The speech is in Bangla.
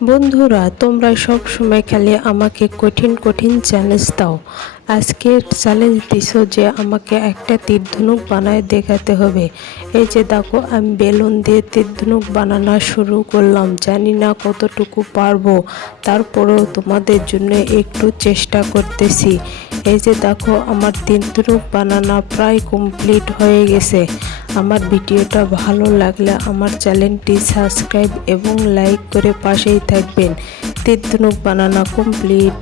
বন্ধুরা, তোমরা সব সময় খালি আমাকে কঠিন কঠিন চ্যালেঞ্জ দাও। আজকে চ্যালেঞ্জ দিছো যে আমাকে একটা তীর ধনুক বানায় দেখাতে হবে। এই যে দেখো, আমি বেলুন দিয়ে তীর ধনুক বানানো শুরু করলাম। জানি না কতটুকু পারবো, তারপরেও তোমাদের জন্য একটু চেষ্টা করতেছি। এই যে দেখো, আমার তীর ধনুক বানানো প্রায় কমপ্লিট হয়ে গেছে। আমার ভিডিওটা ভালো লাগলে আমার চ্যানেলটি সাবস্ক্রাইব এবং লাইক করে পাশেই থাকবেন। তীর ধনুক বানানো কমপ্লিট।